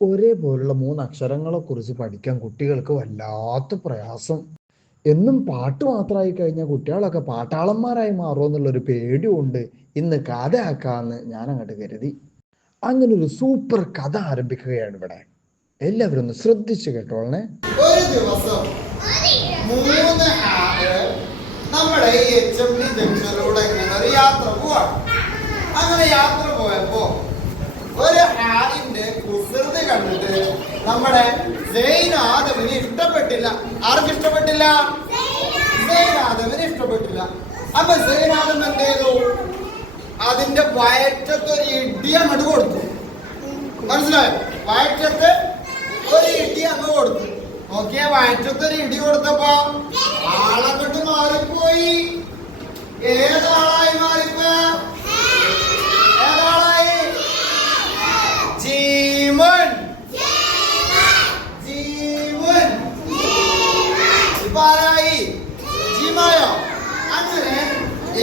ഒരേപോലുള്ള മൂന്ന് അക്ഷരങ്ങളെ കുറിച്ച് പഠിക്കാൻ കുട്ടികൾക്ക് വല്ലാത്ത പ്രയാസം. എന്നും പാട്ട് മാത്രമായി കഴിഞ്ഞാൽ കുട്ടികളൊക്കെ പാട്ടാളന്മാരായി മാറുമോ എന്നുള്ളൊരു പേടിയുണ്ട്. ഇന്ന് കഥയാക്കാന്ന് ഞാൻ അങ്ങോട്ട് കരുതി. അങ്ങനെ ഒരു സൂപ്പർ കഥ ആരംഭിക്കുകയാണ് ഇവിടെ. എല്ലാവരും ഒന്ന് ശ്രദ്ധിച്ചു കേട്ടോളണേ. ഒരു ദിവസം മൂന്ന് നമ്മുടെ ഈ എച്ച് എം ഡി ജംഗ്ഷനിലൂടെ യാത്ര പോവാണ്. അങ്ങനെ യാത്ര പോയപ്പോ ഒരു ഹാലിന്റെ കുസൃതി കണ്ടിട്ട് നമ്മുടെ ആദവിന് ഇഷ്ടപ്പെട്ടില്ല. ആർക്ക് ഇഷ്ടപ്പെട്ടില്ല? ആദവിന് ഇഷ്ടപ്പെട്ടില്ല. അപ്പൊ ജൈനാദം എന്ത് ചെയ്തു? അതിന്റെ വയറ്റത്ത് ഒരു ഇടി അങ്ങോട്ട് കൊടുത്തു. മനസ്സിലായോ? വയറ്റത്ത് ഒരു ഇടി അങ്ങ് കൊടുത്തു. നോക്കിയ വയറ്റത്ത് ഒരു ഇടി കൊടുത്തപ്പോ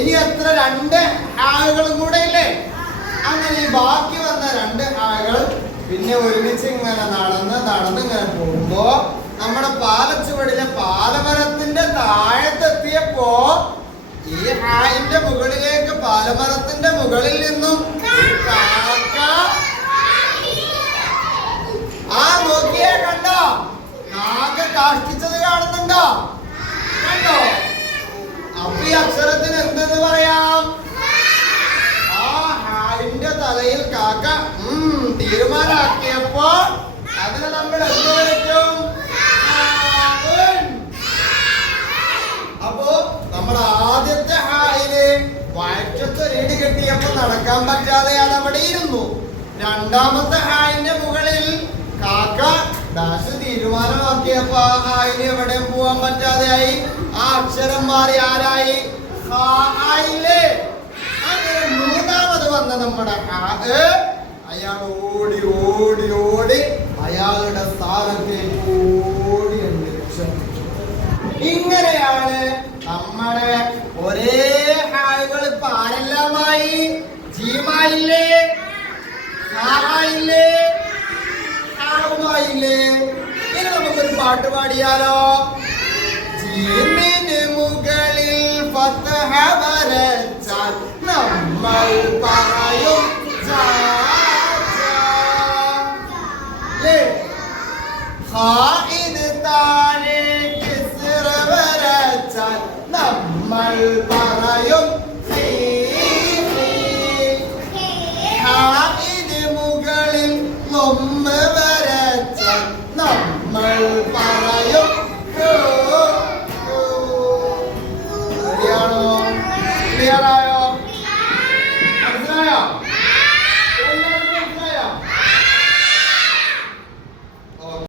ഇനി എത്ര രണ്ട് ആളുകളും കൂടെ ഇല്ലേ? അങ്ങനെ ബാക്കി വന്ന രണ്ട് ആളുകൾ പിന്നെ ഒരുമിച്ച് ഇങ്ങനെ നടന്ന് നടന്ന് ഇങ്ങനെ പോകുമ്പോ നമ്മുടെ പാലച്ചുവടിലെ പാലമരത്തിന്റെ താഴത്തെത്തിയപ്പോ ഈ ആയിന്റെ മുകളിലേക്ക് പാലമരത്തിന്റെ മുകളിൽ നിന്നും ഒരു കാക്ക ആ നോക്കിയേ കണ്ടോ കാക്ക കാഷ്ടിച്ചത് കാണുന്നുണ്ടോ കണ്ടോ അപ്പൊ ഈ അക്ഷരത്തിന് എന്തെന്ന് പറയാം ആ ഹാലിന്റെ തലയിൽ കാക്ക ഉം, തീരുമാനാക്കിയപ്പോ അതിന് നമ്മൾ എന്ത് വിളിക്കും ഹാവൻ. അപ്പോ നമ്മുടെ ആദ്യത്തെ ഹായിൽ വയറ്റത്ത് റീഡ് കെട്ടിയപ്പോ നടക്കാൻ പറ്റാതെ അത് അവിടെ ഇരുന്നു. രണ്ടാമത്തെ ഹായിന്റെ മുകളിൽ കാക്ക ദാസ് തീരുമാനമാക്കിയപ്പോ ആ ഹായിന് എവിടെയും പോവാൻ പറ്റാതെ ആയി ആ അക്ഷരം മാറി ആരായി? മൂന്നാമത് വന്ന നമ്മുടെ അയാൾ ഓടി ഓടി ഓടി അയാളുടെ സ്ഥാനത്തേക്ക് ഓടി എന്ന് ഇങ്ങനെയാണ് നമ്മുടെ ഒരേ ആരെല്ലാമായി? ജീമായില്ലേ ഹായില്ലേ ഹാവുമായില്ലേ ഇനി നമുക്കൊരു പാട്ട് പാടിയാലോ? ജീമിന് മുകളിൽ ഫതഹ വരച്ചാൽ നമ്മൾ പറയും ജാ, ജാ. ലേ. ഹായിന് താഴെ കിസ്റ വരച്ചാൽ നമ്മൾ പറയും